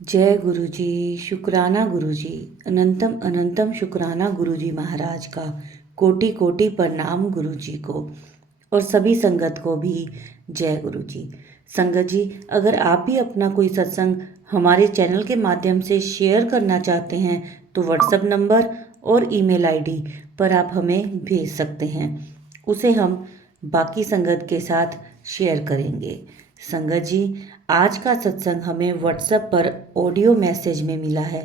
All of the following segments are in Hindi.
जय गुरु जी। शुक्राना गुरु जी। अनंतम अनंतम शुक्राना गुरु जी महाराज का। कोटि कोटि प्रणाम गुरु जी को और सभी संगत को भी जय गुरु जी। संगत जी, अगर आप भी अपना कोई सत्संग हमारे चैनल के माध्यम से शेयर करना चाहते हैं तो व्हाट्सएप नंबर और ईमेल आईडी पर आप हमें भेज सकते हैं। उसे हम बाकी संगत के साथ शेयर करेंगे। संगत जी, आज का सत्संग हमें व्हाट्सएप पर ऑडियो मैसेज में मिला है,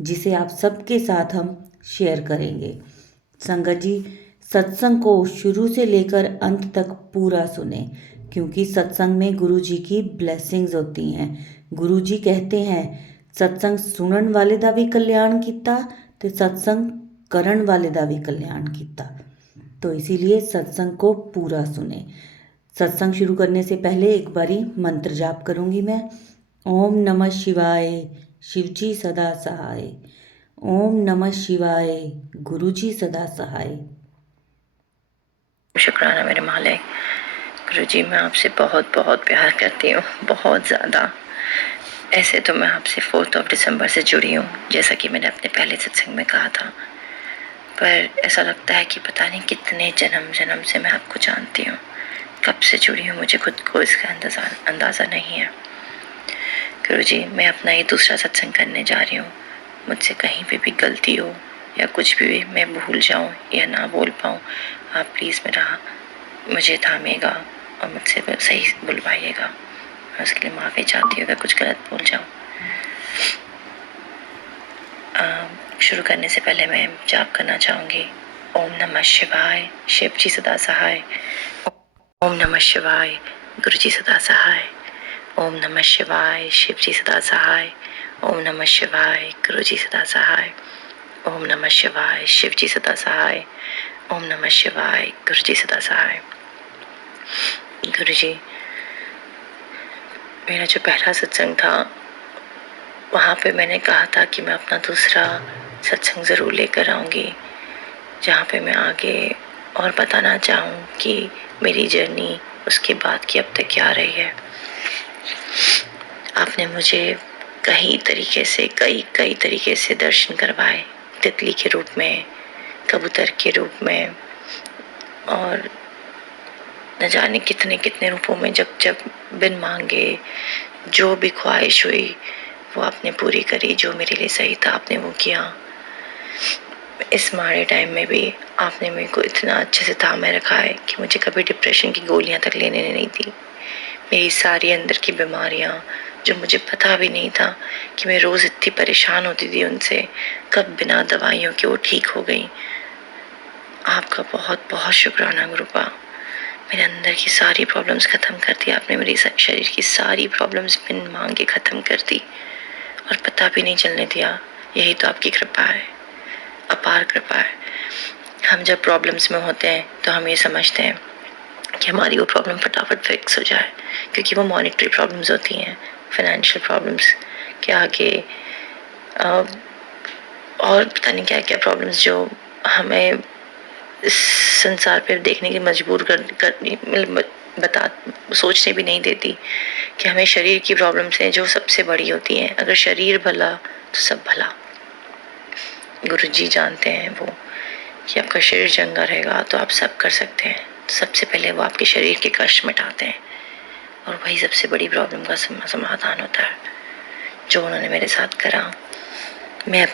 जिसे आप सबके साथ हम शेयर करेंगे। संगत जी, सत्संग को शुरू से लेकर अंत तक पूरा सुने, क्योंकि सत्संग में गुरु जी की ब्लेसिंग्स होती हैं। गुरु जी कहते हैं, सत्संग सुनन वाले दा भी कल्याण किता ते सत्संग करन वाले दा भी कल्याण किता। तो इसीलिए सत्संग को पूरा सुने। सत्संग शुरू करने से पहले एक बारी मंत्र जाप करूंगी मैं। ओम नमः शिवाय, शिवजी सदा सहाय। ओम नमः शिवाय, गुरुजी सदा सहाय। शुक्राना मेरे मालिक। गुरुजी, मैं आपसे बहुत बहुत प्यार करती हूँ, बहुत ज़्यादा। ऐसे तो मैं आपसे 4 दिसंबर से जुड़ी हूँ, जैसा कि मैंने अपने पहले सत्संग में कहा था, पर ऐसा लगता है कि पता नहीं कितने जन्म जन्म से मैं आपको जानती हूँ। कब से जुड़ी हूँ मुझे खुद को इसका अंदाज़ा नहीं है। गुरुजी, मैं अपना ये दूसरा सत्संग करने जा रही हूँ। मुझसे कहीं पे भी गलती हो या कुछ भी मैं भूल जाऊँ या ना बोल पाऊँ, आप प्लीज़ मुझे थामिएगा और मुझसे सही बुलवाइएगा। मैं उसके लिए माफ़ी चाहती हूँ अगर कुछ गलत बोल जाऊँ। शुरू करने से पहले मैं जाप करना चाहूँगी। ओम नमः शिवाय, शिव जी सदा सहाय। ओम नमः शिवाय, गुरु जी सदा सहाय। ओम नमः शिवाय, शिव जी सदा सहाय। ओम नमः शिवाय, गुरु जी सदा सहाय। ओम नमः शिवाय, शिव जी सदा सहाय। ओम नमः शिवाय, गुरु जी सदा सहाय। गुरु जी, मेरा जो पहला सत्संग था वहाँ पे मैंने कहा था कि मैं अपना दूसरा सत्संग ज़रूर लेकर आऊँगी, जहाँ पे मैं आगे और बताना चाहूँ कि मेरी जर्नी उसके बाद की अब तक क्या रही है। आपने मुझे कई तरीके से दर्शन करवाए, तितली के रूप में, कबूतर के रूप में, और न जाने कितने कितने रूपों में। जब जब बिन मांगे जो भी ख्वाहिश हुई वो आपने पूरी करी। जो मेरे लिए सही था आपने वो किया। इस माड़े टाइम में भी आपने मेरे को इतना अच्छे से थामे रखा है कि मुझे कभी डिप्रेशन की गोलियां तक लेने नहीं दी। मेरी सारी अंदर की बीमारियां, जो मुझे पता भी नहीं था कि मैं रोज़ इतनी परेशान होती थी उनसे, कब बिना दवाइयों के वो ठीक हो गई। आपका बहुत बहुत शुक्राना गुरुपा। मेरे अंदर की सारी प्रॉब्लम्स ख़त्म कर दी आपने। मेरी शरीर की सारी प्रॉब्लम्स बिन मांगे ख़त्म कर दी और पता भी नहीं चलने दिया। यही तो आपकी कृपा है, अपार कृपा है। हम जब प्रॉब्लम्स में होते हैं तो हम ये समझते हैं कि हमारी वो प्रॉब्लम फटाफट फिक्स हो जाए, क्योंकि वो मॉनेटरी प्रॉब्लम्स होती हैं, फाइनेंशियल प्रॉब्लम्स के आगे और पता नहीं क्या क्या प्रॉब्लम्स जो हमें इस संसार पे देखने की मजबूर करनी बता सोचने भी नहीं देती कि हमें शरीर की प्रॉब्लम्स हैं जो सबसे बड़ी होती हैं। अगर शरीर भला तो सब भला। गुरु जी जानते हैं वो कि आपका शरीर चंगा रहेगा तो आप सब कर सकते हैं। सबसे पहले वो आपके शरीर के कष्ट मिटाते हैं और वही सबसे बड़ी प्रॉब्लम का समाधान होता है, जो उन्होंने मेरे साथ करा। मैं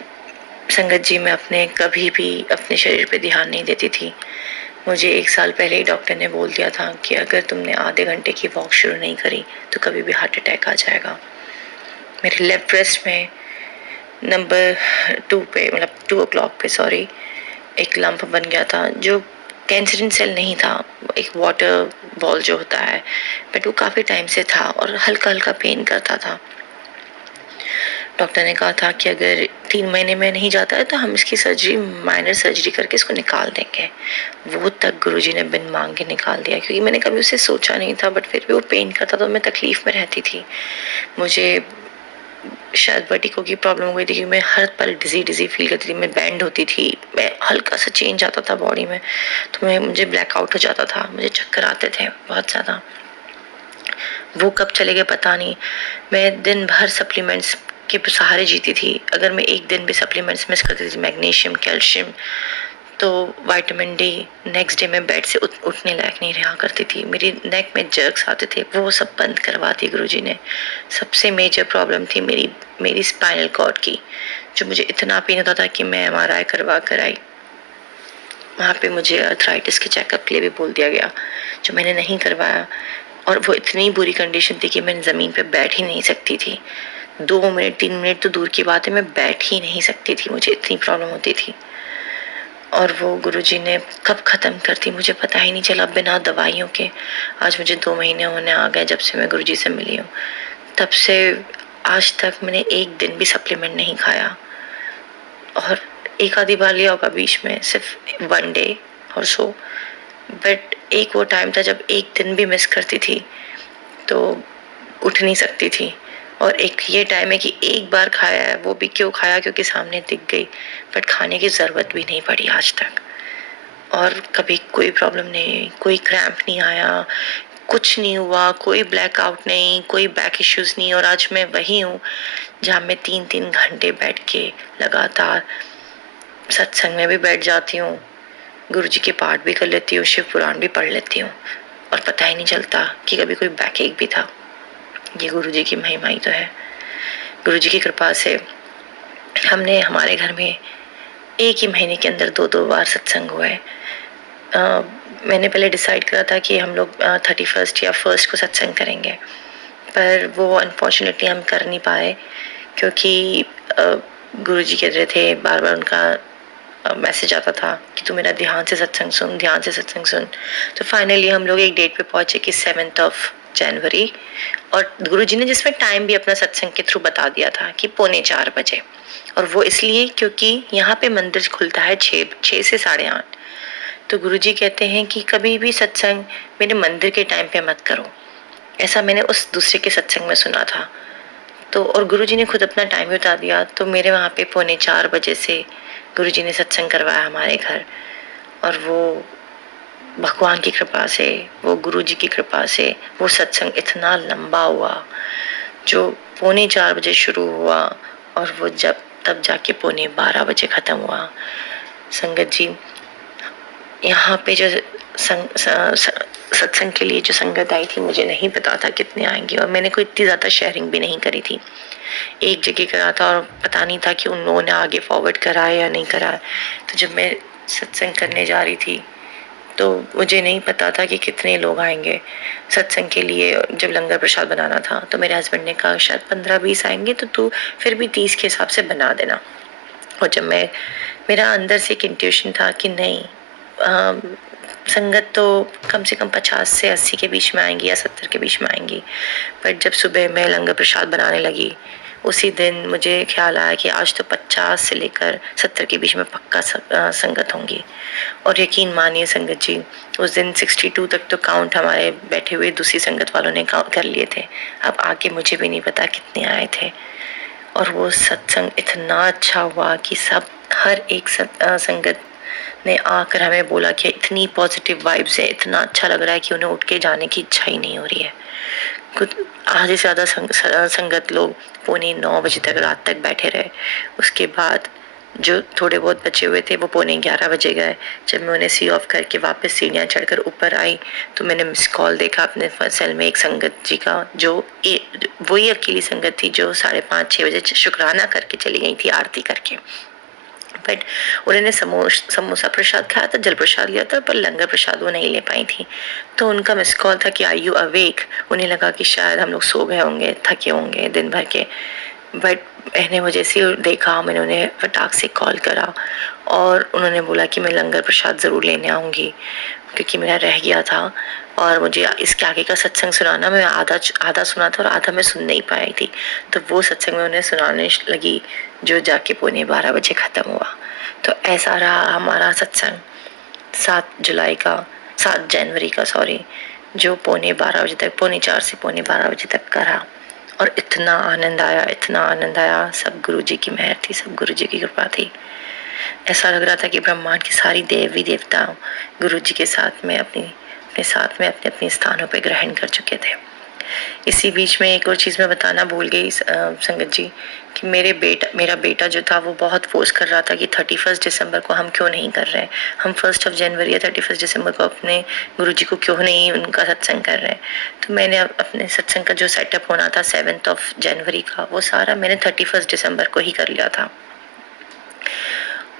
संगत जी, मैं कभी भी अपने शरीर पे ध्यान नहीं देती थी। मुझे 1 साल पहले ही डॉक्टर ने बोल दिया था कि अगर तुमने आधे घंटे की वॉक शुरू नहीं करी तो कभी भी हार्ट अटैक आ जाएगा। मेरे लेफ्ट ब्रेस्ट में नंबर 2 पे, मतलब 2 o'clock पे, सॉरी, एक लंप बन गया था जो कैंसरन सेल नहीं था, एक वाटर बॉल जो होता है, बट वो काफ़ी टाइम से था और हल्का हल्का पेन करता था। डॉक्टर ने कहा था कि अगर 3 महीने में नहीं जाता है तो हम इसकी सर्जरी, माइनर सर्जरी करके इसको निकाल देंगे। वो तक गुरुजी ने बिन मांगे निकाल दिया, क्योंकि मैंने कभी उसे सोचा नहीं था, बट फिर भी वो पेन करता तो मैं तकलीफ में रहती थी। मुझे शायद वर्टिगो की प्रॉब्लम हो गई थी, क्योंकि मैं हर पल डिजी फील करती थी। मैं बैंड होती थी, मैं हल्का सा चेंज आता था बॉडी में तो मुझे ब्लैकआउट हो जाता था, मुझे चक्कर आते थे बहुत ज़्यादा। वो कब चले गए पता नहीं। मैं दिन भर सप्लीमेंट्स के सहारे जीती थी। अगर मैं एक दिन भी सप्लीमेंट्स मिस करती थी, मैग्नीशियम, कैल्शियम, तो विटामिन डी, नेक्स्ट डे मैं बेड से उठने लायक नहीं रहा करती थी। मेरी नेक में जर्क्स आते थे, वो सब बंद करवा दी गुरुजी ने। सबसे मेजर प्रॉब्लम थी मेरी स्पाइनल कॉर्ड की, जो मुझे इतना पेन होता था कि मैं MRI करवा कर आई। वहाँ पे मुझे अर्थराइटिस के चेकअप के लिए भी बोल दिया गया, जो मैंने नहीं करवाया। और वो इतनी बुरी कंडीशन थी कि मैं ज़मीन पे बैठ ही नहीं सकती थी। 2 मिनट 3 मिनट तो दूर की बात है, मैं बैठ ही नहीं सकती थी, मुझे इतनी प्रॉब्लम होती थी। और वो गुरुजी ने कब ख़त्म कर दी मुझे पता ही नहीं चला, बिना दवाइयों के। आज मुझे 2 महीने होने आ गए जब से मैं गुरुजी से मिली हूँ। तब से आज तक मैंने एक दिन भी सप्लीमेंट नहीं खाया, और एक आधी बार लिया होगा बीच में, सिर्फ 1 डे और सो। बट एक वो टाइम था जब एक दिन भी मिस करती थी तो उठ नहीं सकती थी। और एक ये टाइम है कि एक बार खाया है, वो भी क्यों खाया, क्योंकि सामने दिख गई, बट खाने की ज़रूरत भी नहीं पड़ी आज तक। और कभी कोई प्रॉब्लम नहीं, कोई क्रैम्प नहीं आया, कुछ नहीं हुआ, कोई ब्लैकआउट नहीं, कोई बैक इश्यूज नहीं। और आज मैं वही हूँ जहाँ मैं 3-3 घंटे बैठ के लगातार सत्संग में भी बैठ जाती हूँ, गुरुजी के पाठ भी कर लेती हूँ, शिव पुराण भी पढ़ लेती हूँ, और पता ही नहीं चलता कि कभी कोई बैक एक भी था। ये गुरुजी की महिमा ही तो है। गुरुजी की कृपा से हमने हमारे घर में एक ही महीने के अंदर 2-2 बार सत्संग हुआ है। मैंने पहले डिसाइड करा था कि हम लोग 31 या 1 को सत्संग करेंगे, पर वो अनफॉर्चुनेटली हम कर नहीं पाए, क्योंकि गुरुजी कह रहे थे, बार बार उनका मैसेज आता था कि तू मेरा ध्यान से सत्संग सुन, ध्यान से सत्संग सुन। तो फाइनली हम लोग एक डेट पे पहुंचे कि 7 जनवरी, और गुरुजी ने जिसमें टाइम भी अपना सत्संग के थ्रू बता दिया था कि 3:45 बजे। और वो इसलिए क्योंकि यहाँ पे मंदिर खुलता है 6 से 8:30। तो गुरुजी कहते हैं कि कभी भी सत्संग मेरे मंदिर के टाइम पे मत करो। ऐसा मैंने उस दूसरे के सत्संग में सुना था। तो और गुरुजी ने खुद अपना टाइम बता दिया, तो मेरे वहाँ पे 3:45 से गुरुजी ने सत्संग करवाया हमारे घर। और वो भगवान की कृपा से, वो गुरुजी की कृपा से वो सत्संग इतना लंबा हुआ, जो 3:45 शुरू हुआ, और वो तब जाके 12:15 खत्म हुआ। संगत जी, यहाँ पे जो सत्संग के लिए जो संगत आई थी, मुझे नहीं पता था कितने आएंगे, और मैंने कोई इतनी ज़्यादा शेयरिंग भी नहीं करी थी। एक जगह करा था और पता नहीं था कि उन लोगों ने आगे फॉरवर्ड करा है या नहीं करा। तो जब मैं सत्संग करने जा रही थी तो मुझे नहीं पता था कि कितने लोग आएंगे सत्संग के लिए। जब लंगर प्रसाद बनाना था तो मेरे हस्बैंड ने कहा शायद 15-20 आएंगे, तो तू फिर भी 30 के हिसाब से बना देना। और जब मेरा अंदर से एक इंट्यूशन था कि नहीं, संगत तो कम से कम 50 से 80 के बीच में आएंगी या 70 के बीच में आएंगी। पर जब सुबह मैं लंगर प्रसाद बनाने लगी, उसी दिन मुझे ख्याल आया कि आज तो 50 से लेकर 70 के बीच में पक्का संगत होंगी। और यकीन मानिए संगत जी, उस दिन 62 तक तो काउंट हमारे बैठे हुए दूसरी संगत वालों ने कर लिए थे। अब आगे मुझे भी नहीं पता कितने आए थे। और वो सत्संग इतना अच्छा हुआ कि हर एक संगत ने आकर हमें बोला कि इतनी पॉजिटिव वाइब्स है, इतना अच्छा लग रहा है कि उन्हें उठ के जाने की इच्छा ही नहीं हो रही है। कुछ आधे से ज़्यादा संगत लोग 9:45 तक रात तक बैठे रहे। उसके बाद जो थोड़े बहुत बचे हुए थे वो 11:45 गए। जब मैं उन्हें सी ऑफ करके वापस सीढ़ियाँ चढ़कर ऊपर आई तो मैंने मिस कॉल देखा अपने सेल में एक संगत जी का, जो वही अकेली संगत थी जो 5:30-6 बजे शुक्राना करके चली गई थी, आरती करके। बट उन्होंने समोसा प्रसाद खाया था, जल प्रसाद लिया था, पर लंगर प्रसाद वो नहीं ले पाई थी। तो उनका मिस कॉल था कि आई यू अवेक। उन्हें लगा कि शायद हम लोग सो गए होंगे, थके होंगे दिन भर के। बट मैंने मुझे ऐसे देखा, मैंने उन्हें फटाक से कॉल करा और उन्होंने बोला कि मैं लंगर प्रसाद ज़रूर लेने आऊँगी, क्योंकि मेरा रह गया था। और मुझे इसके आगे का सत्संग सुनाना, मैं आधा सुना था और आधा मैं सुन नहीं पाई थी। तो वो सत्संग में उन्हें सुनाने लगी, जो जाके 12:15 ख़त्म हुआ। तो ऐसा रहा हमारा सत्संग 7 जनवरी का जो 12:15 तक, 4:45 से 12:15 तक का रहा। और इतना आनंद आया, इतना आनंद आया। सब गुरुजी की मेहर थी, सब गुरुजी की कृपा थी। ऐसा लग रहा था कि ब्रह्मांड की सारी देवी देवता गुरुजी के साथ में अपने साथ में अपने अपने स्थानों पर ग्रहण कर चुके थे। इसी बीच में एक और चीज़ मैं बताना भूल गई संगत जी, कि मेरा बेटा जो था वो बहुत फोर्स कर रहा था कि 31 दिसंबर को हम क्यों नहीं कर रहे हैं, हम 1 जनवरी या 31 दिसंबर को अपने गुरुजी को क्यों नहीं उनका सत्संग कर रहे हैं। तो मैंने अपने सत्संग का जो सेटअप होना था 7 जनवरी का, वो सारा मैंने 31 दिसंबर को ही कर लिया था।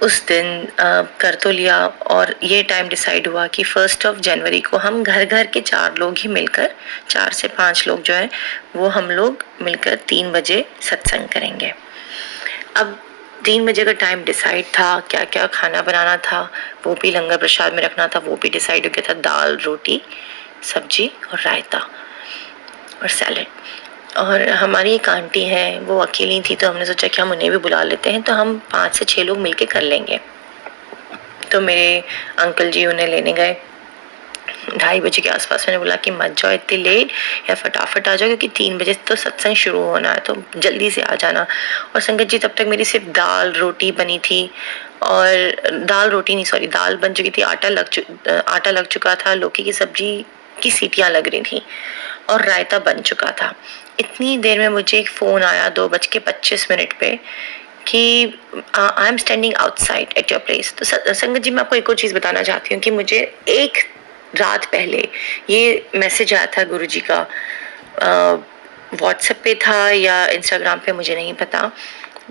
उस दिन कर तो लिया, और ये टाइम डिसाइड हुआ कि 1 जनवरी को हम घर घर के 4 लोग ही मिलकर, 4 से 5 लोग जो है वो हम लोग मिलकर 3 बजे सत्संग करेंगे। अब 3 बजे का टाइम डिसाइड था, क्या क्या खाना बनाना था वो भी लंगर प्रसाद में रखना था, वो भी डिसाइड हो गया था, दाल रोटी सब्जी और रायता और सैलेड। और हमारी एक आंटी हैं, वो अकेली थी, तो हमने सोचा कि हम उन्हें भी बुला लेते हैं, तो हम 5 से 6 लोग मिलके कर लेंगे। तो मेरे अंकल जी उन्हें लेने गए 2:30 बजे के आसपास। मैंने बोला कि मत जाओ इतनी लेट, या फटाफट आ जाओ, क्योंकि 3 बजे तो सत्संग शुरू होना है, तो जल्दी से आ जाना। और संगत जी तब तक मेरी सिर्फ दाल रोटी बनी थी, और दाल रोटी नहीं, सॉरी, दाल बन चुकी थी, आटा लग चुका था, लौकी की सब्जी की सीटियाँ लग रही थी और रायता बन चुका था। इतनी देर में मुझे एक फ़ोन आया 2:25 पे कि I am standing outside at your place. तो संगत जी, मैं आपको एक और चीज़ बताना चाहती हूँ कि मुझे एक रात पहले ये मैसेज आया था गुरुजी का, व्हाट्सएप पे था या इंस्टाग्राम पे, मुझे नहीं पता,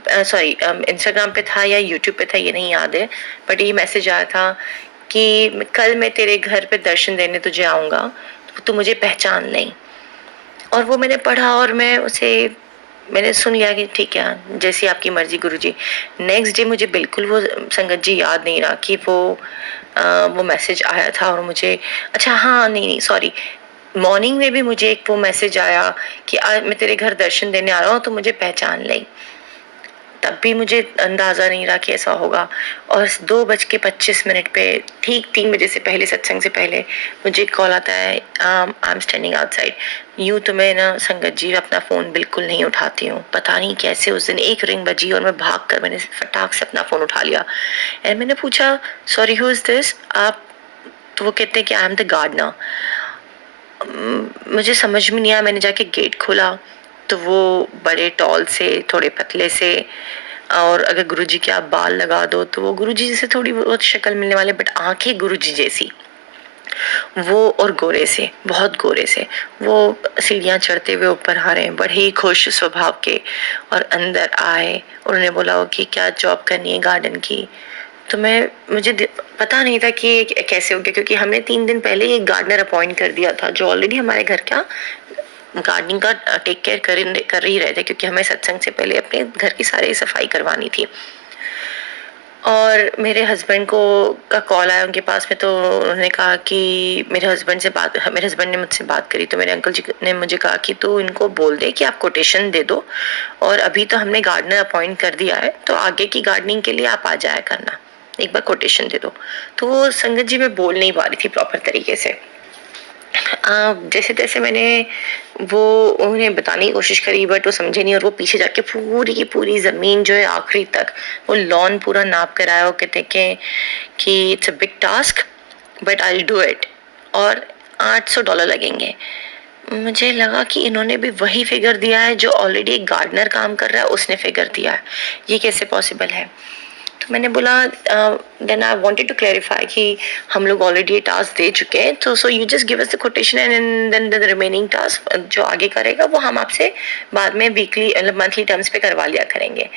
सॉरी इंस्टाग्राम पे था या यूट्यूब पे था, ये नहीं याद है, बट ये मैसेज आया था कि कल मैं तेरे घर पे दर्शन देने तुझे आऊँगा, तो तू मुझे पहचान नहीं। और वो मैंने पढ़ा और मैंने सुन लिया कि ठीक है, जैसी आपकी मर्जी गुरुजी। नेक्स्ट डे मुझे बिल्कुल वो संगत जी याद नहीं रहा कि वो मैसेज आया था, और मुझे, अच्छा हाँ, नहीं सॉरी, मॉर्निंग में भी मुझे एक वो मैसेज आया कि आज मैं तेरे घर दर्शन देने आ रहा हूँ, तो मुझे पहचान ले। तब भी मुझे अंदाजा नहीं रहा कि ऐसा होगा। और 2:25 पे, ठीक 3 बजे से पहले, सत्संग से पहले, मुझे कॉल आता है, आई एम स्टैंडिंग आउटसाइड। यूं तो मैं ना संगत जी अपना फ़ोन बिल्कुल नहीं उठाती हूँ, पता नहीं कैसे उस दिन एक रिंग बजी और मैं भाग कर मैंने फटाक से अपना फ़ोन उठा लिया। एंड मैंने पूछा, सॉरी हु इज़ दिस आप? तो वो कहते हैं कि आई एम द गार्डनर। मुझे समझ में नहीं आया, मैंने जाके गेट खोला, तो वो बड़े टॉल से, थोड़े पतले से, और अगर गुरुजी के आप बाल लगा दो तो वो गुरुजी जैसे थोड़ी बहुत शक्ल मिलने वाले, बट आंखें गुरुजी जैसी, वो, और गोरे से, बहुत गोरे से, वो सीढ़ियाँ चढ़ते हुए ऊपर आ रहे हैं, बड़े ही खुश स्वभाव के। और अंदर आए और उन्होंने बोला हो कि क्या जॉब करनी है गार्डन की। तो मुझे पता नहीं था कि ये कैसे हो गया, क्योंकि हमने 3 दिन पहले एक गार्डनर अपॉइंट कर दिया था जो ऑलरेडी हमारे घर का गार्डनिंग का टेक केयर कर ही रहे थे, क्योंकि हमें सत्संग से पहले अपने घर की सारी सफाई करवानी थी। और मेरे हस्बैंड का कॉल आया उनके पास में, तो उन्होंने कहा कि मेरे हस्बैंड ने मुझसे बात करी, तो मेरे अंकल जी ने मुझे कहा कि तू इनको बोल दे कि आप कोटेशन दे दो, और अभी तो हमने गार्डनर अपॉइंट कर दिया है, तो आगे की गार्डनिंग के लिए आप आ जाया करना, एक बार कोटेशन दे दो। तो वो संगत जी मैं बोल नहीं पा रही थी प्रॉपर तरीके से। जैसे तैसे मैंने वो उन्हें बताने की कोशिश करी, बट वो समझे नहीं, और वो पीछे जाके पूरी की पूरी ज़मीन जो है आखिरी तक वो लॉन पूरा नाप कर आया। वो कहते कि it's a big task but I will do it, और $800 लगेंगे। मुझे लगा कि इन्होंने भी वही फिगर दिया है जो ऑलरेडी एक गार्डनर काम कर रहा है उसने फिगर दिया है, ये कैसे पॉसिबल है। तो मैंने बोला, then I wanted to clarify कि हम लोग ऑलरेडी ये टास्क दे चुके हैं, तो so you just give us the quotation and then the remaining task जो आगे करेगा वो हम आपसे बाद में वीकली मतलब मंथली टर्म्स पे करवा लिया करेंगे।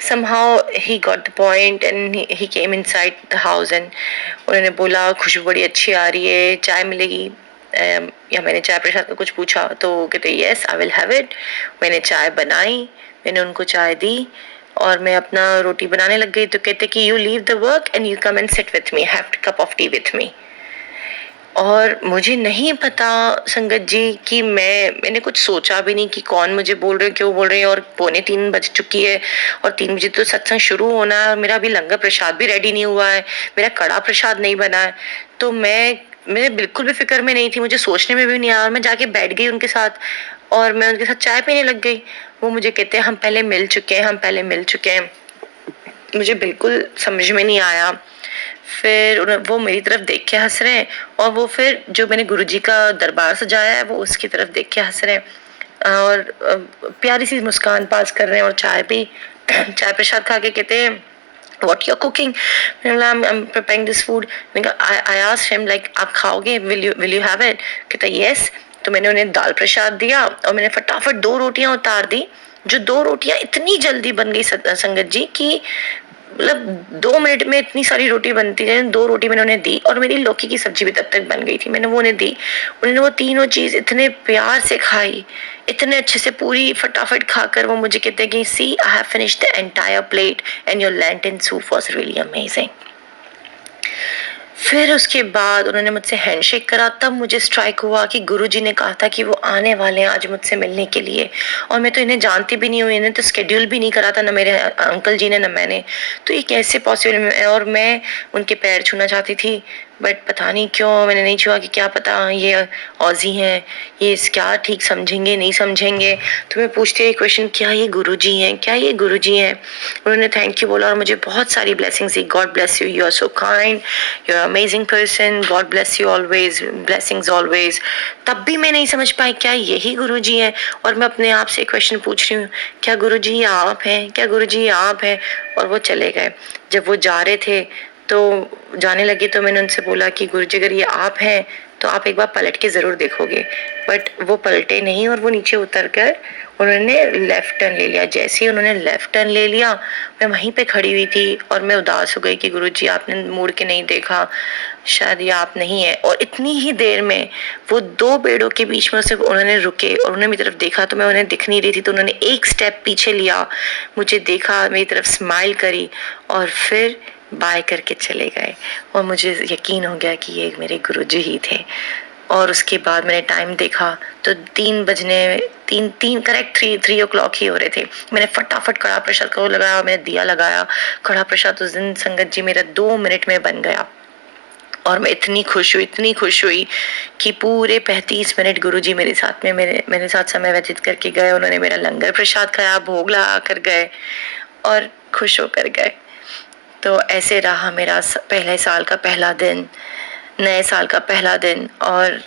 somehow he got the point and he came inside the house and उन्होंने बोला खुशबू बड़ी अच्छी आ रही है, चाय मिलेगी? या मैंने चाय प्रसाद का कुछ पूछा, तो कहते yes I will have it. मैंने चाय बनाई, मैंने उनको चाय दी और मैं अपना रोटी बनाने लग गई, तो कहते कि you leave the work and you come and sit with me, have cup of T with me. और मुझे नहीं पता संगत जी कि मैंने कुछ सोचा भी नहीं कि कौन मुझे बोल रहे, क्यों बोल रहे हैं, और 2:45 बज चुकी है और 3 बजे तो सत्संग शुरू होना है, और मेरा अभी लंगर प्रसाद भी रेडी नहीं हुआ है, मेरा कड़ा प्रसाद नहीं बना है। तो मैं बिल्कुल भी फिक्र में नहीं थी, मुझे सोचने में भी नहीं आया, और मैं जाके बैठ गई उनके साथ और मैं उनके साथ चाय पीने लग गई। वो मुझे कहते हैं हम पहले मिल चुके हैं, हम पहले मिल चुके हैं। मुझे बिल्कुल समझ में नहीं आया। फिर वो मेरी तरफ देख के हंस रहे हैं, और वो फिर जो मैंने गुरुजी का दरबार सजाया है वो उसकी तरफ देख के हंस रहे हैं। और प्यारी सी मुस्कान पास कर रहे हैं और चाय भी चाय प्रसाद खा के कहते हैं what you're cooking. I'm preparing this food. I asked him like आप खाओगे, will you have it? कहता yes. तो मैंने उन्हें दाल प्रसाद दिया और मैंने फटाफट 2 रोटियां उतार दी, जो 2 रोटियां इतनी जल्दी बन गई संगत जी कि मतलब 2 मिनट में इतनी सारी रोटी बनती है। 2 रोटी मैंने उन्हें दी और मेरी लौकी की सब्जी भी तब तक बन गई थी, मैंने वो उन्हें दी। उन्होंने वो तीनों चीज इतने प्यार से खाई, इतने अच्छे से पूरी फटाफट खाकर वो मुझे कहते हैं कि see I have finished the entire plate and your lenten soup was really amazing. फिर उसके बाद उन्होंने मुझसे हैंडशेक करा, तब मुझे स्ट्राइक हुआ कि गुरुजी ने कहा था कि वो आने वाले हैं आज मुझसे मिलने के लिए, और मैं तो इन्हें जानती भी नहीं हूँ, इन्हें तो शेड्यूल भी नहीं करा था, ना मेरे अंकल जी ने ना मैंने, तो ये कैसे पॉसिबल है। और मैं उनके पैर छूना चाहती थी, बट पता नहीं क्यों मैंने नहीं छुआ, कि क्या पता ये ऑजी हैं, ये क्या ठीक समझेंगे नहीं समझेंगे। तो मैं पूछती रही क्वेश्चन, क्या ये गुरुजी हैं, क्या ये गुरुजी हैं। उन्होंने थैंक यू बोला और मुझे बहुत सारी ब्लेसिंग्स दी। God bless you, you are so kind, you are amazing person, God bless you always, blessings always. तब भी मैं नहीं समझ पाई क्या यही गुरुजी हैं। और मैं अपने आप से क्वेश्चन पूछ रही हूँ, क्या गुरुजी ये आप हैं, क्या गुरुजी ये आप हैं। और वो चले गए। जब वो जा रहे थे तो जाने लगे तो मैंने उनसे बोला कि गुरुजी अगर ये आप हैं तो आप एक बार पलट के जरूर देखोगे। बट वो पलटे नहीं और वो नीचे उतर कर उन्होंने लेफ्ट टर्न ले लिया। जैसे ही उन्होंने लेफ्ट टर्न ले लिया, मैं वहीं पे खड़ी हुई थी और मैं उदास हो गई कि गुरुजी आपने मुड़ के नहीं देखा, शायद ये आप नहीं है। और इतनी ही देर में वो 2 पेड़ों के बीच में से उन्होंने रुके और उन्होंने मेरी तरफ देखा, तो मैं उन्हें दिख नहीं रही थी, तो उन्होंने एक स्टेप पीछे लिया, मुझे देखा, मेरी तरफ स्माइल करी और फिर बाय करके चले गए। और मुझे यकीन हो गया कि ये मेरे गुरुजी ही थे। और उसके बाद मैंने टाइम देखा तो 3 बजने, 3 करेक्ट 3 o'clock ही हो रहे थे। मैंने फटाफट कड़ा प्रसाद को लगाया, मैंने दिया लगाया। कड़ा प्रसाद उस दिन संगत जी मेरा 2 मिनट में बन गया और मैं इतनी खुश हुई, इतनी खुश हुई कि पूरे 35 मिनट गुरुजी मेरे साथ में मेरे साथ समय व्यतीत करके गए। उन्होंने मेरा लंगर प्रसाद खाया, भोग लगा कर गए और खुश होकर गए। तो ऐसे रहा मेरा पहले साल का पहला दिन, नए साल का पहला दिन। और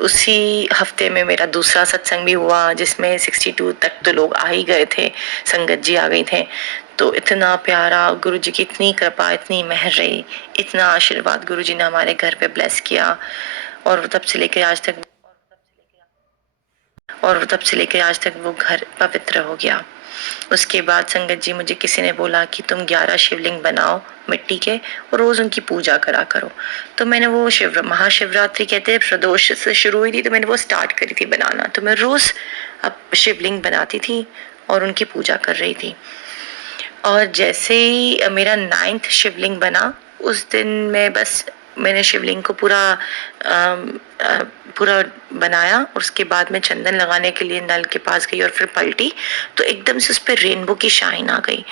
उसी हफ्ते में मेरा दूसरा सत्संग भी हुआ, जिसमें 62 तक तो लोग आ ही गए थे, संगत जी आ गई थे। तो इतना प्यारा, गुरुजी की इतनी कृपा, इतनी मेहर रही, इतना आशीर्वाद गुरुजी ने हमारे घर पे ब्लेस किया। और तब से लेकर आज तक वो घर पवित्र हो गया। उसके बाद संगत जी मुझे किसी ने बोला कि तुम 11 शिवलिंग बनाओ मिट्टी के और रोज उनकी पूजा करा करो। तो मैंने वो महाशिवरात्रि कहते हैं प्रदोष से शुरू हुई थी, तो मैंने वो स्टार्ट करी थी बनाना। तो मैं रोज अब शिवलिंग बनाती थी और उनकी पूजा कर रही थी। और जैसे ही मेरा 9th शिवलिंग बना, उस दिन मैंने शिवलिंग को पूरा बनाया। और उसके बाद मैं चंदन लगाने के लिए नल के पास गई और फिर पलटी, तो एकदम से उस पर रेनबो की शाइन आ गई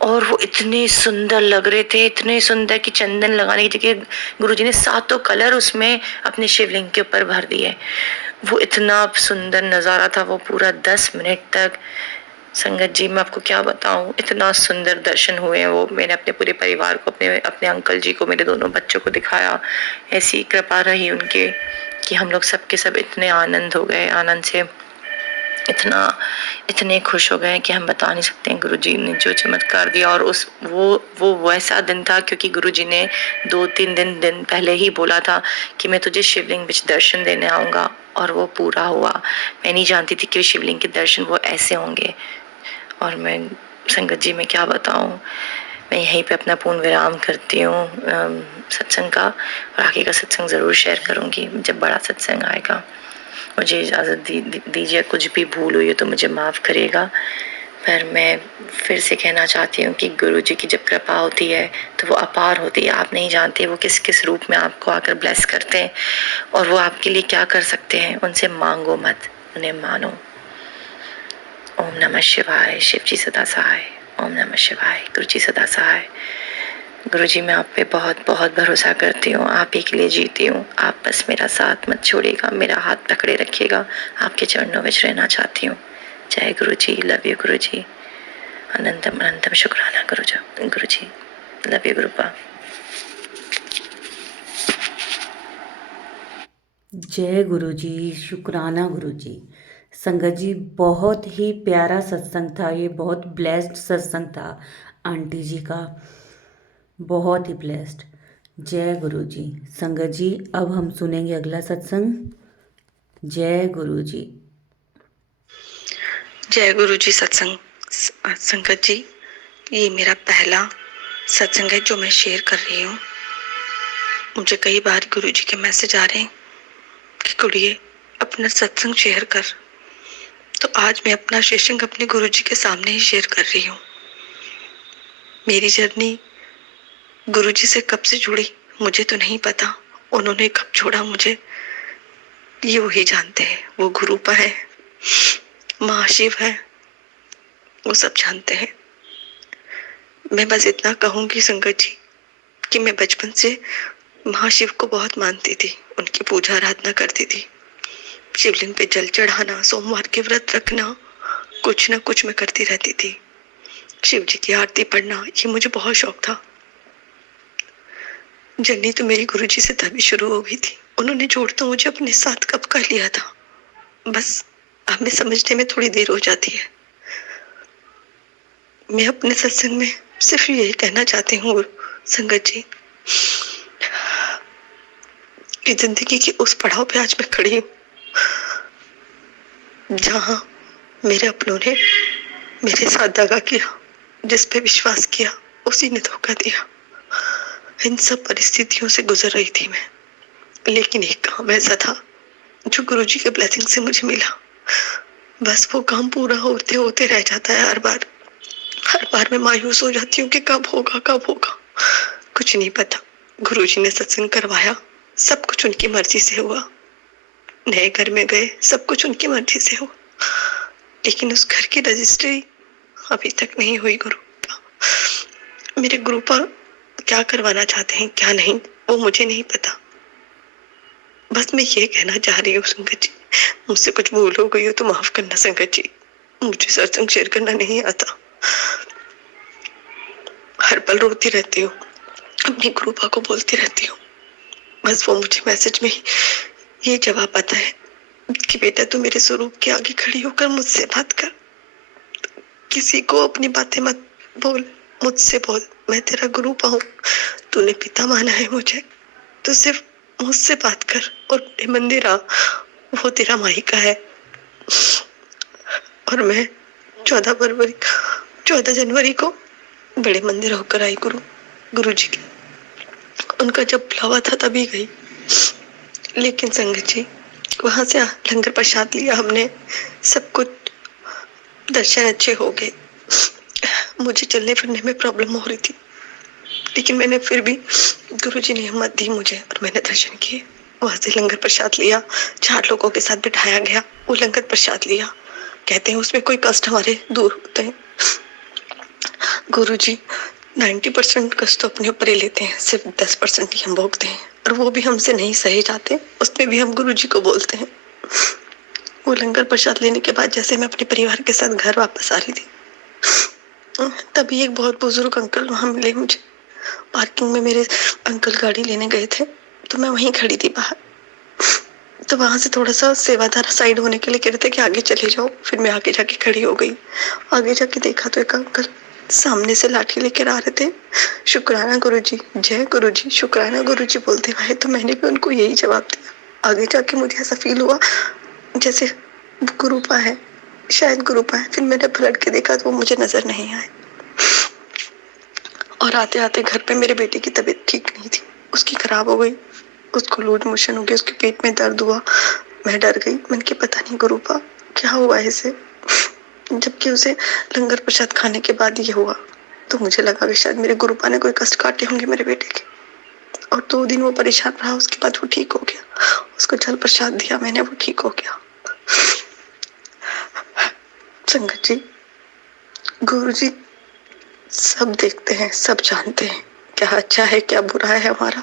और वो इतने सुंदर लग रहे थे, इतने सुंदर कि चंदन लगाने की जगह गुरुजी ने 7 कलर उसमें अपने शिवलिंग के ऊपर भर दिए। वो इतना सुंदर नजारा था वो पूरा 10 मिनट तक। संगत जी मैं आपको क्या बताऊं, इतना सुंदर दर्शन हुए वो। मैंने अपने पूरे परिवार को, अपने अंकल जी को, मेरे दोनों बच्चों को दिखाया। ऐसी कृपा रही उनके कि हम लोग सब के सब इतने आनंद हो गए, आनंद से इतने खुश हो गए कि हम बता नहीं सकते हैं गुरुजी ने जो चमत्कार दिया। और वो वैसा दिन था क्योंकि गुरुजी ने 2-3 दिन पहले ही बोला था कि मैं तुझे शिवलिंग बिच दर्शन देने आऊंगा, और वो पूरा हुआ। मैं नहीं जानती थी कि शिवलिंग के दर्शन वो ऐसे होंगे। और मैं संगत जी में क्या बताऊं, मैं यहीं पे अपना पूर्ण विराम करती हूँ सत्संग का, और आगे का सत्संग ज़रूर शेयर करूँगी जब बड़ा सत्संग आएगा। मुझे इजाज़त दीजिए, कुछ भी भूल हुई है तो मुझे माफ़ करिएगा। पर मैं फिर से कहना चाहती हूँ कि गुरु जी की जब कृपा होती है तो वो अपार होती है। आप नहीं जानते वो किस किस रूप में आपको आकर ब्लेस करते हैं, और वो आपके लिए क्या कर सकते हैं। उनसे मांगो मत, उन्हें मानो। ओम नमः शिवाय। शिव जी सदा सहाय। ओम नमः शिवाय। गुरु जी सदा सहाय। गुरु जी मैं आप पे बहुत बहुत भरोसा करती हूँ, आप ही के लिए जीती हूँ। आप बस मेरा साथ मत छोड़िएगा, मेरा हाथ पकड़े रखिएगा। आपके चरणों में रहना चाहती हूँ। जय गुरु जी। लव यू गुरु जी। अनंतम अनंतम शुक्राना गुरु जी। Love you गुरुपा। जय गुरु जी, शुक्राना गुरु जी। संगत जी, बहुत ही प्यारा सत्संग था ये, बहुत ब्लेस्ड सत्संग था आंटी जी का, बहुत ही ब्लेस्ड। जय गुरु जी। संगत जी, अब हम सुनेंगे अगला सत्संग। जय गुरु जी। जय गुरु जी। संगत जी, ये मेरा पहला सत्संग है जो मैं शेयर कर रही हूँ। मुझे कई बार गुरु जी के मैसेज आ रहे हैं कि कुड़िए अपना सत्संग शेयर कर, तो आज मैं अपना सत्संग अपने गुरु जी के सामने ही शेयर कर रही हूँ। मेरी जर्नी गुरु जी से कब से जुड़ी मुझे तो नहीं पता, उन्होंने कब छोड़ा मुझे ये वही जानते हैं। वो गुरुपा है, महाशिव है, वो सब जानते हैं। मैं बस इतना कहूंगी संगत जी कि मैं बचपन से महाशिव को बहुत मानती थी, उनकी पूजा आराधना करती थी। शिवलिंग पे जल चढ़ाना, सोमवार के व्रत रखना, कुछ ना कुछ मैं करती रहती थी। शिव जी की आरती पढ़ना, ये मुझे बहुत शौक था। जर्नी तो मेरी गुरुजी से तभी शुरू हो गई थी। उन्होंने जोड़ तो मुझे अपने साथ कब का लिया था, बस हमें समझने में थोड़ी देर हो जाती है। मैं अपने सत्संग में सिर्फ यही कहना चाहती हूँ संगत जी कि जिंदगी की उस पड़ाव पे आज मैं खड़ी हूँ जहाँ मेरे अपनों ने मेरे साथ दगा किया, जिस पे विश्वास किया उसी ने धोखा दिया। इन सब परिस्थितियों से गुजर रही थी मैं, लेकिन एक काम ऐसा था जो गुरुजी के ब्लेसिंग से मुझे मिला। बस वो काम पूरा होते होते रह जाता है। हर बार मैं मायूस हो जाती हूँ कि कब होगा कब होगा, कुछ नहीं पता। गुरुजी ने सत्संग करवाया, सब कुछ उनकी मर्जी से हुआ। नए घर में गए, सब कुछ उनकी मर्जी से हुआ, लेकिन उस घर की रजिस्ट्री अभी तक नहीं हुई। मेरे गुरुपा क्या करवाना चाहते हैं क्या नहीं, वो मुझे नहीं पता। बस मैं ये कहना चाह रही हूँ संगत जी, मुझसे कुछ भूल हो गई हो तो माफ करना संगत जी। मुझे सत्संग शेयर करना नहीं आता। हर पल रोती रहती हूँ, अपनी गुरुपा को बोलती रहती हूँ। बस वो मुझे मैसेज में ही ये जवाब आता है कि बेटा तू मेरे स्वरूप के आगे खड़ी होकर मुझसे बात कर, किसी को अपनी बातें मत बोल, मुझसे बोल। मैं तेरा गुरुपा हूँ, तूने पिता माना है मुझे, तो सिर्फ मुझसे बात कर। और मंदिर आ, वो तेरा मायका है। और मैं 14 जनवरी को बड़े मंदिर होकर आई गुरु जी के। उनका जब बुलावा था तभी गई, लेकिन संगत जी वहां से लंगर प्रसाद लिया हमने, सब कुछ दर्शन अच्छे हो गए। मुझे चलने फिरने में प्रॉब्लम हो रही थी, लेकिन मैंने फिर भी गुरुजी ने हिम्मत दी मुझे और मैंने दर्शन किए। वहां से लंगर प्रसाद लिया, 4 लोगों के साथ बिठाया गया, वो लंगर प्रसाद लिया। कहते हैं उसमें कोई कष्ट हमारे दूर होते हैं। गुरुजी 90% कष्ट तो अपने ऊपर ही लेते हैं, सिर्फ 10% ही हम भोगते हैं, और वो भी हमसे नहीं सहे जाते, उसमें भी हम गुरुजी को बोलते हैं। वो लंगर प्रसाद लेने के बाद जैसे मैं अपने परिवार के साथ घर वापस आ रही थी, तभी एक बहुत बुजुर्ग अंकल वहां मिले मुझे। पार्किंग में मेरे अंकल गाड़ी लेने गए थे, तो मैं वहीं खड़ी थी बाहर। तो वहां से थोड़ा सा सेवादार साइड होने के लिए कह रहे थे कि आगे चले जाओ। फिर मैं आगे जाके खड़ी हो गई। आगे जाके देखा तो एक अंकल सामने से लाठी लेकर आ रहे थे। शुक्राना गुरुजी, जय गुरुजी, शुक्राना गुरुजी बोलते हुए। तो मैंने भी उनको यही जवाब दिया। आगे जाके मुझे ऐसा फील हुआ जैसे गुरुपा है, शायद गुरुपा है। फिर मैंने पलट के देखा तो वो मुझे नजर नहीं आए। और आते आते घर पे मेरे बेटे की तबीयत ठीक नहीं थी, उसकी खराब हो गई, उसको लूज मोशन हो गया, उसके पेट में दर्द हुआ। मैं डर गई, मैंने कहा पता नहीं गुरुपा क्या हुआ इसे, जबकि उसे लंगर प्रसाद खाने के बाद ये हुआ। तो मुझे लगा कि शायद मेरे गुरुपा ने कोई कष्ट काटे होंगे मेरे बेटे के। और 2 दिन वो परेशान रहा, उसके बाद वो ठीक हो गया। उसको जल प्रसाद दिया मैंने, वो ठीक हो गया। संगत जी, गुरु जी सब देखते हैं, सब जानते हैं क्या अच्छा है क्या बुरा है हमारा।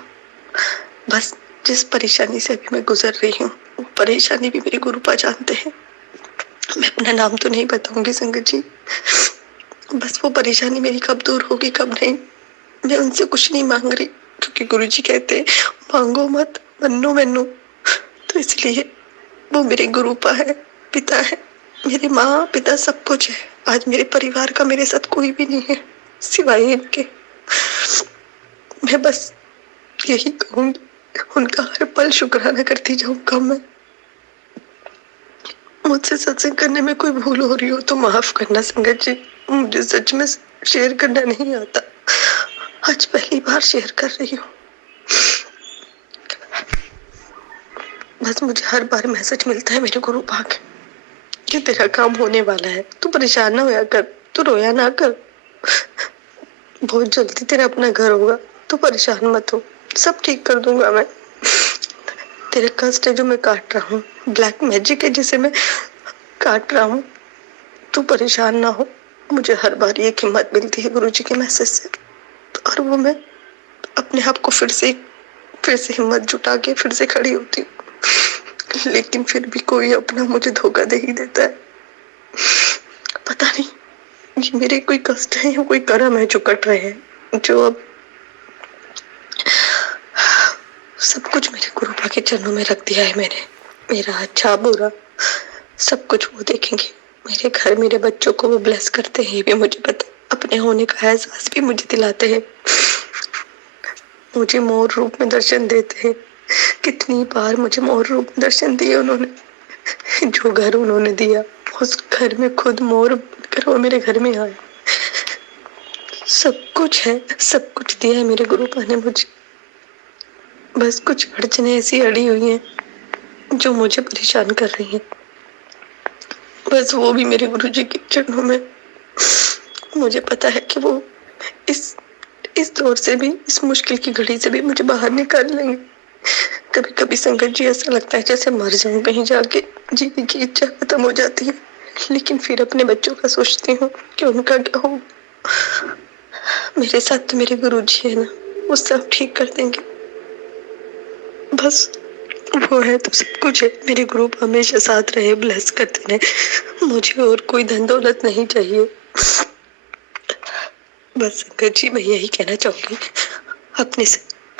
बस जिस परेशानी से अभी मैं गुजर रही हूँ, वो परेशानी भी मेरे गुरुपा जानते हैं। मैं अपना नाम तो नहीं बताऊंगी संगत जी, बस वो परेशानी मेरी कब दूर होगी कब नहीं, मैं उनसे कुछ नहीं मांग रही, क्योंकि गुरुजी कहते हैं मांगो मत मन्नो मैनो। तो इसलिए वो मेरे गुरुपा है, पिता है, मेरी माँ पिता सब कुछ है। आज मेरे परिवार का मेरे साथ कोई भी नहीं है सिवाय इनके। मैं बस यही कहूंगी, उनका हर पल शुक्राना करती जाऊंगा मैं। मुझसे सत्संग करने में कोई भूल हो रही हो तो माफ करना संगत जी, मुझे सच में शेयर करना नहीं आता, आज पहली बार शेयर कर रही हूँ। बस मुझे हर बार मैसेज मिलता है मेरे गुरु पाक कि तेरा काम होने वाला है, तू परेशान ना होया कर, तू रोया ना कर, बहुत जल्दी तेरा अपना घर होगा, तू परेशान मत हो, सब ठीक कर दूंगा मैं। तेरे कष्ट है जो मैं काट रहा हूँ, ब्लैक मैजिक है जिसे मैं काट रहा हूँ, तू परेशान ना हो। मुझे हर बार ये हिम्मत मिलती है गुरुजी के मैसेज से, और वो मैं अपने आप को फिर से हिम्मत जुटा के फिर से खड़ी होती हूँ। लेकिन फिर भी कोई अपना मुझे धोखा दे ही देता है। पता नहीं ये मेरे कोई कष्ट है या कोई कर्म है जो कट रहे हैं, जो अब सब कुछ मेरे गुरु पा के चरणों में रख दिया है मैंने। मेरा अच्छा बुरा सब कुछ वो देखेंगे। मेरे घर मेरे बच्चों को वो ब्लेस करते हैं, ये भी मुझे पता। अपने होने का एहसास भी मुझे दिलाते हैं, मुझे मोर रूप में दर्शन देते हैं। कितनी बार मुझे मोर रूप में दर्शन दिए उन्होंने। जो घर उन्होंने दिया उस घर में खुद मोर बनकर वो मेरे घर में आए। सब कुछ है, सब कुछ दिया है मेरे गुरु पा ने मुझे। बस कुछ अड़चने ऐसी अड़ी हुई हैं जो मुझे परेशान कर रही हैं। बस वो भी मेरे गुरुजी के चरणों में। मुझे पता है कि वो इस दौर से भी, इस मुश्किल की घड़ी से भी मुझे बाहर निकाल लेंगे। कभी कभी संगत जी ऐसा लगता है जैसे मर जाऊं कहीं जाके, जीने की इच्छा खत्म हो जाती है। लेकिन फिर अपने बच्चों का सोचती हूँ कि उनका क्या हो। मेरे साथ तो मेरे गुरुजी है ना, वो सब ठीक कर देंगे। बस वो है तो सब कुछ है। मेरे गुरु हमेशा साथ रहे, ब्लेस करते रहे। मुझे और कोई धन दौलत नहीं चाहिए। बस संगत जी मैं यही कहना चाहूंगी,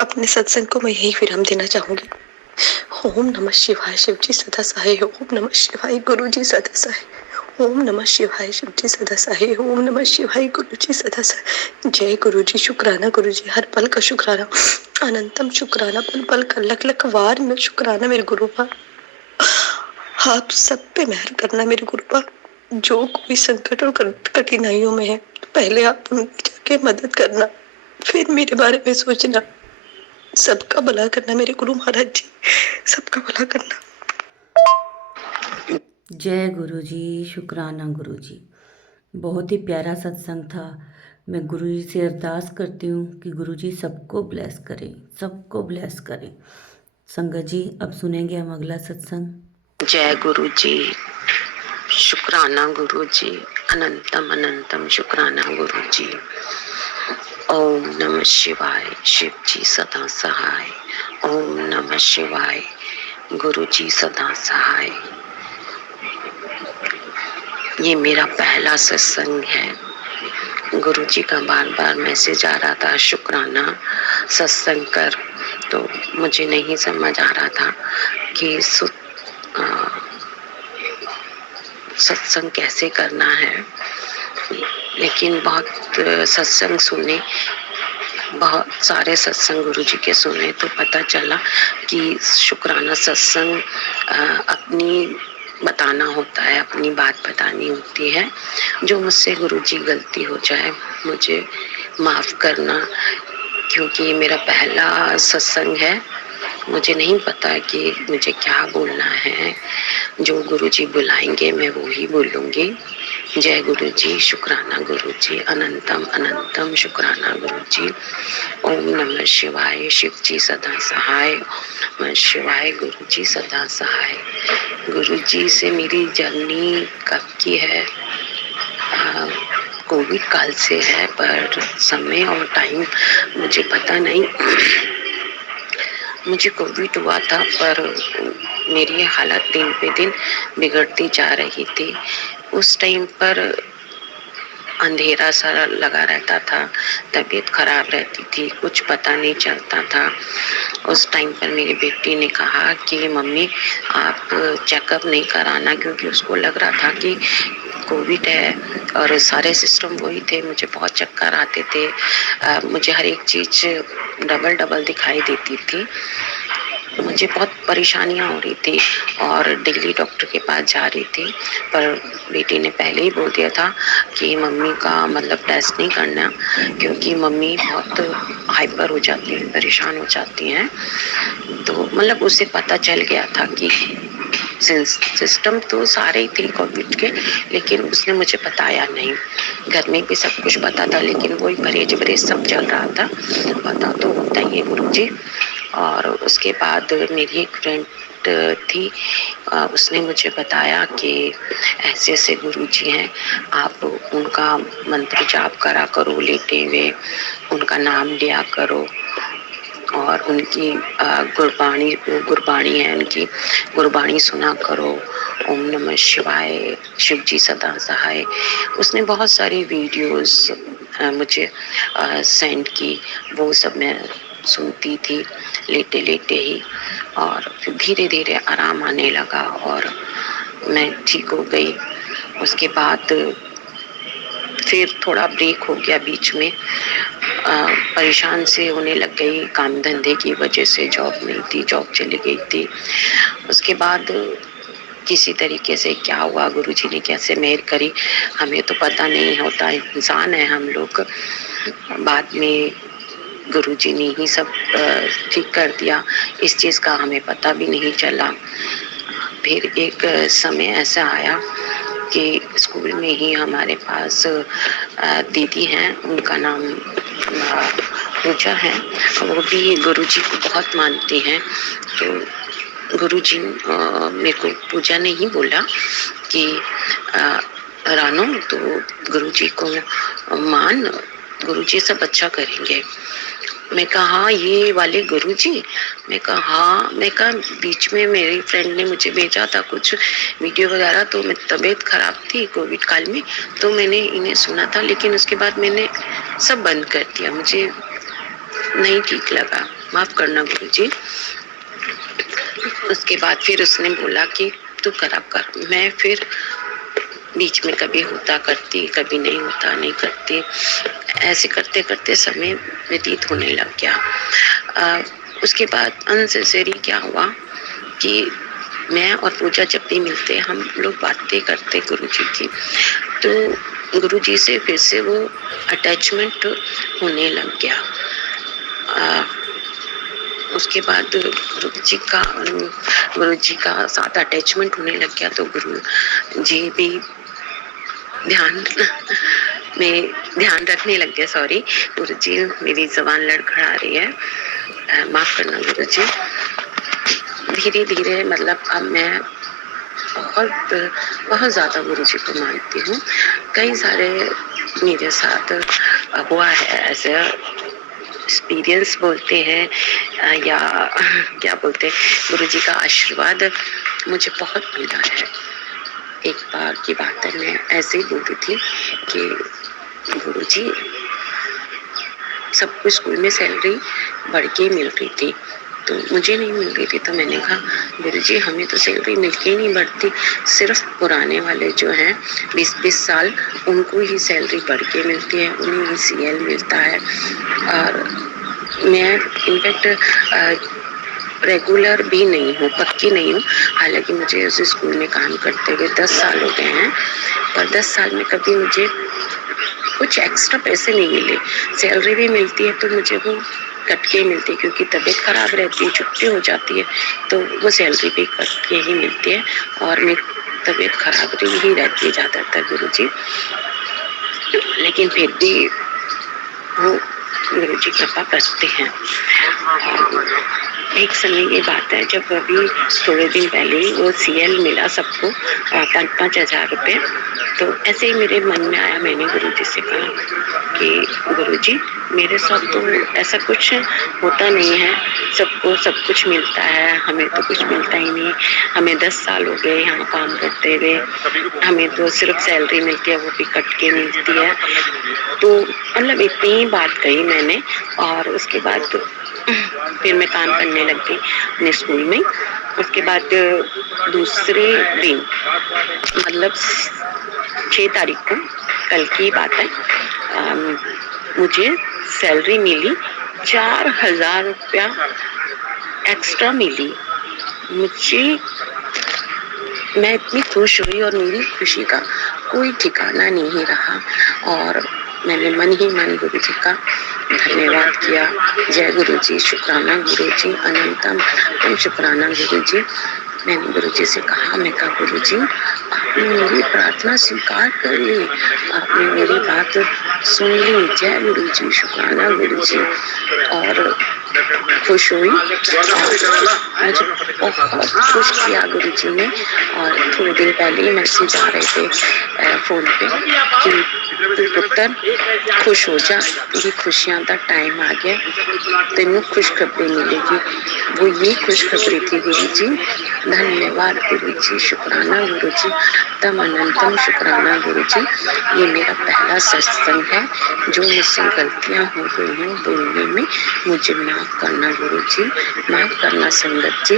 अपने सत्संग को मैं यही विराम देना चाहूंगी। ओम नमः शिवाय, शिव जी सदा सहाय। ओम नमः शिवाय, गुरु जी सदा सहाय। ओम नमः शिवाय, शिव जी सदा सहाय। ओम नमः शिवाय, गुरु जी सदा सहाय। जय गुरु जी, शुक्राना गुरु जी, हर पल का शुक्राना, अनंतम शुक्राना, पल पल का लख लख वार में शुक्राना मेरे गुरु पा। आप सब पे मेहर करना मेरे गुरु पा। जो कोई संकट और कठिनाइयों में है, पहले आप उनकी जाके मदद करना, फिर मेरे बारे में सोचना। सबका भला करना मेरे गुरु महाराज जी, सबका भला करना। जय गुरु जी, शुक्राना गुरु जी। बहुत ही प्यारा सत्संग था। मैं गुरु जी से अरदास करती हूँ कि गुरु जी सबको ब्लेस करें, सबको ब्लेस करें। संगत जी अब सुनेंगे हम अगला सत्संग। जय गुरु जी, शुक्राना गुरु जी, अनंतम अनंतम शुक्राना गुरु जी। ओम नमः शिवाय, शिव जी सदा सहाय। ओम नमः शिवाय, गुरु जी सदा सहाय। ये मेरा पहला सत्संग है। गुरु जी का बार बार मैसेज आ रहा था शुक्राना सत्संग कर, तो मुझे नहीं समझ आ रहा था कि सत्संग कैसे करना है। लेकिन बहुत सत्संग सुने, बहुत सारे सत्संग गुरु जी के सुने तो पता चला कि शुक्राना सत्संग अपनी बताना होता है, अपनी बात बतानी होती है। जो मुझसे गुरु जी गलती हो जाए मुझे माफ करना, क्योंकि मेरा पहला सत्संग है। मुझे नहीं पता कि मुझे क्या बोलना है। जो गुरु जी बुलाएंगे मैं वो ही बोलूंगी। जय गुरु जी, शुक्राना गुरु जी, अनंतम अनंतम शुक्राना गुरु जी। ओम नमः शिवाय, शिव जी सदा सहाय। नमः शिवाय, गुरु जी सदा सहाय। गुरु जी से मेरी जर्नी कब की है? कोविड काल से है, पर समय और टाइम मुझे पता नहीं। मुझे कोविड हुआ था, पर मेरी हालत दिन पे दिन बिगड़ती जा रही थी। उस टाइम पर अंधेरा सा लगा रहता था, तबीयत खराब रहती थी, कुछ पता नहीं चलता था। उस टाइम पर मेरी बेटी ने कहा कि मम्मी आप चेकअप नहीं कराना, क्योंकि उसको लग रहा था कि कोविड है और सारे सिस्टम वही थे। मुझे बहुत चक्कर आते थे, मुझे हर एक चीज डबल डबल दिखाई देती थी, मुझे बहुत परेशानियां हो रही थी और डेली डॉक्टर के पास जा रही थी। पर बेटी ने पहले ही बोल दिया था कि मम्मी का मतलब टेस्ट नहीं करना, क्योंकि मम्मी बहुत हाइपर हो जाती है, परेशान हो जाती हैं। तो मतलब उसे पता चल गया था कि सिस्टम तो सारे ही थे कोविड के, लेकिन उसने मुझे बताया नहीं। घर में भी सब कुछ पता था, लेकिन वही परहेज वरहेज सब चल रहा था। पता तो होता ही है गुरुजी। और उसके बाद मेरी एक फ्रेंड थी, उसने मुझे बताया कि ऐसे ऐसे गुरुजी हैं, आप उनका मंत्र जाप करा करो लेटे हुए, उनका नाम लिया करो और उनकी गुरबाणी है, उनकी गुरबाणी सुना करो। ओम नमः शिवाय, शिव जी सदा सहाय। उसने बहुत सारी वीडियोस मुझे सेंड की, वो सब मैं सुनती थी लेटे लेटे ही, और धीरे धीरे आराम आने लगा और मैं ठीक हो गई। उसके बाद फिर थोड़ा ब्रेक हो गया बीच में, परेशान से होने लग गई, काम धंधे की वजह से जॉब नहीं थी, जॉब चली गई थी। उसके बाद किसी तरीके से क्या हुआ, गुरुजी ने कैसे मेहर करी, हमें तो पता नहीं होता, इंसान है हम लोग। बाद में गुरुजी ने ही सब ठीक कर दिया, इस चीज का हमें पता भी नहीं चला। फिर एक समय ऐसा आया कि स्कूल में ही हमारे पास दीदी हैं, उनका नाम पूजा है, वो भी गुरुजी को बहुत मानती हैं। तो गुरुजी मेरे को पूजा ने ही बोला कि रानो तो गुरुजी को मान, गुरुजी सब अच्छा करेंगे। मैं कहा हाँ ये वाले गुरुजी, मैं कहा हाँ, मैं कहा बीच में मेरी फ्रेंड ने मुझे भेजा था कुछ वीडियो वगैरह, तो मैं तबीयत खराब थी कोविड काल में, तो मैंने इन्हें सुना था, लेकिन उसके बाद मैंने सब बंद कर दिया, मुझे नहीं ठीक लगा, माफ करना गुरुजी। उसके बाद फिर उसने बोला कि तू करा कर। मैं फिर बीच में कभी होता करती, कभी नहीं होता नहीं करती, ऐसे करते करते समय व्यतीत होने लग गया। उसके बाद अनसेसरी क्या हुआ कि मैं और पूजा जब भी मिलते हम लोग बातें करते गुरुजी की, तो गुरुजी से फिर से वो अटैचमेंट होने लग गया। उसके बाद गुरुजी का साथ अटैचमेंट होने लग गया, तो गुरु जी भी ध्यान में ध्यान रखने लग गया। सॉरी गुरुजी, मेरी जबान लड़खड़ा रही है, माफ करना गुरुजी। धीरे धीरे मतलब अब मैं बहुत बहुत ज्यादा गुरुजी को मानती हूँ। कई सारे मेरे साथ हुआ है ऐसे एक्सपीरियंस बोलते हैं या क्या बोलते हैं, गुरुजी का आशीर्वाद मुझे बहुत मिला है। एक बार की बात है, मैं ऐसे ही बोल रही थी कि गुरुजी सबको स्कूल में सैलरी बढ़ के मिल रही थी, तो मुझे नहीं मिल रही थी। तो मैंने कहा गुरुजी हमें तो सैलरी मिलके ही नहीं बढ़ती, सिर्फ पुराने वाले जो हैं 20-20 साल उनको ही सैलरी बढ़ के मिलती है, उन्हें ही CL मिलता है। और मैं इनफैक्ट रेगुलर भी नहीं हूँ, पक्की नहीं हूँ, हालांकि मुझे उस स्कूल में काम करते हुए 10 साल हो गए हैं, पर 10 साल में कभी मुझे कुछ एक्स्ट्रा पैसे नहीं मिले। सैलरी भी मिलती है तो मुझे वो कट के मिलती है, क्योंकि तबीयत खराब रहती है, छुट्टी हो जाती है, तो वो सैलरी भी कट के ही मिलती है और मेरी तबीयत खराब ही रहती है ज़्यादातर गुरुजी। लेकिन फिर भी वो गुरुजी कृपा करते हैं। एक समय की बात है, जब अभी थोड़े दिन पहले ही वो CL मिला सबको 5-5 हजार रुपये, तो ऐसे ही मेरे मन में आया, मैंने गुरुजी से कहा कि गुरुजी मेरे साथ तो ऐसा कुछ होता नहीं है, सबको सब कुछ मिलता है, हमें तो कुछ मिलता ही नहीं। हमें 10 साल हो गए यहाँ काम करते हुए, हमें तो सिर्फ सैलरी मिलती है, वो भी कट के मिलती है। तो मतलब इतनी ही बात कही मैंने, और उसके बाद फिर मैं काम करने लग गई अपने स्कूल में। उसके बाद दूसरे दिन, मतलब 6 तारीख को, कल की बात है, मुझे सैलरी मिली, 4,000 रुपया एक्स्ट्रा मिली मुझे। मैं इतनी खुश हुई और मेरी खुशी का कोई ठिकाना नहीं रहा, और मैंने मन ही मन गुरु जी का धन्यवाद किया। जय गुरु जी, शुक्राना गुरु जी, अनंतम शुक्राना गुरु जी। मैंने गुरु जी से कहा, मैं कहा गुरु जी आपने मेरी प्रार्थना स्वीकार कर ली, आपने मेरी बात सुन ली। जय गुरु जी, शुक्राना गुरु जी। और खुश हुई, और मुझे बहुत खुश किया गुरु जी ने। और थोड़े दिन पहले ही मैसेज आ रहे थे फोन पे कि पुत्र खुश हो जा, तेरी खुशियां का टाइम आ गया, तेनू खुशखबरी मिलेगी। वो ये खुशखबरी थी गुरु जी। धन्यवाद गुरु जी, शुक्राना गुरु जी, तम अनंतम शुक्राना गुरु जी। ये मेरा पहला सत्संग है, जो मुझसे गलतियां हो गई हैं बोलने में, मुझे माफ करना गुरु जी, माफ करना संगत जी।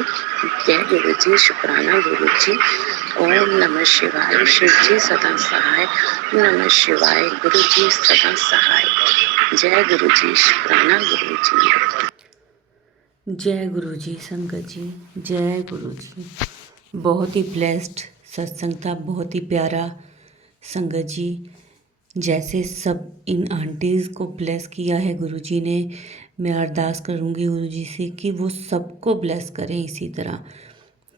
जय गुरु जी, शुक्राना गुरु जी। ओम नमः शिवाय, शिव जी सदा सहाय। ओम नमः शिवाय, गुरु जी सदा सहाय। जय गुरु जी, शुक्राना गुरु जी। जय गुरु जी संगत जी, जय गुरु जी। बहुत ही ब्लेस्ड सत्संग था, बहुत ही प्यारा संगत जी। जैसे सब इन आंटीज़ को ब्लेस किया है गुरु जी ने, मैं अरदास करूँगी गुरु जी से कि वो सबको ब्लेस करें इसी तरह,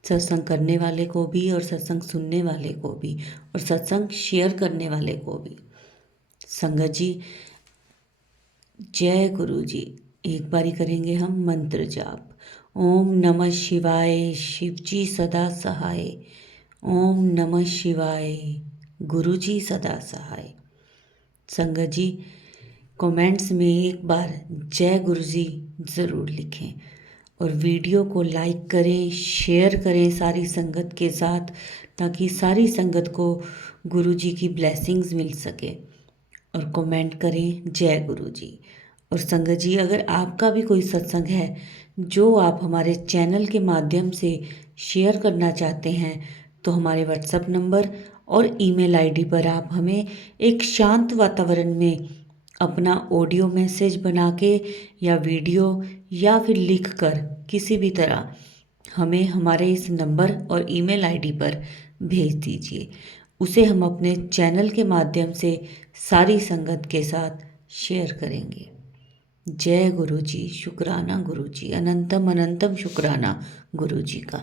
सत्संग करने वाले को भी और सत्संग सुनने वाले को भी और सत्संग शेयर करने वाले को भी। संगत जी जय गुरु जी। एक बारी करेंगे हम मंत्र जाप। ओम नमः शिवाय, शिव जी सदा सहाय। ओम नमः शिवाय, गुरु जी सदा सहाय। संगत जी कमेंट्स में एक बार जय गुरु जी ज़रूर लिखें, और वीडियो को लाइक करें, शेयर करें सारी संगत के साथ, ताकि सारी संगत को गुरु जी की ब्लेसिंग्स मिल सके। और कमेंट करें जय गुरु जी। और संगत जी अगर आपका भी कोई सत्संग है जो आप हमारे चैनल के माध्यम से शेयर करना चाहते हैं, तो हमारे व्हाट्सएप नंबर और ईमेल आईडी पर आप हमें एक शांत वातावरण में अपना ऑडियो मैसेज बना के या वीडियो या फिर लिख कर किसी भी तरह हमें हमारे इस नंबर और ईमेल आईडी पर भेज दीजिए। उसे हम अपने चैनल के माध्यम से सारी संगत के साथ शेयर करेंगे। जय गुरु जी, शुक्राना गुरु जी, अनंतम अनंतम शुक्राना गुरु जी का।